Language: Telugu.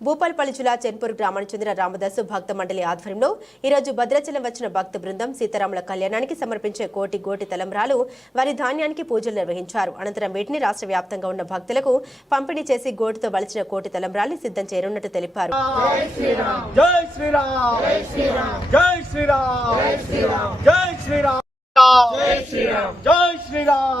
భూపాలపల్లి జిల్లా చెన్పూర్ గ్రామానికి చెందిన రామదాసు భక్త మండలి ఆధ్వర్యంలో ఈరోజు భద్రాచలం వచ్చిన భక్త బృందం సీతారాముల కళ్యాణానికి సమర్పించే కోటి గోటి తలంబ్రాలు వారి ధాన్యానికి పూజలు నిర్వహించారు అనంతరం వీటిని రాష్ట్ర వ్యాప్తంగా ఉన్న భక్తులకు పంపిణీ చేసి గోటితో వలిచిన కోటి తలంబ్రాలు సిద్ధం చేయనున్నట్టు తెలిపారు జై శ్రీరామ్ జై శ్రీరామ్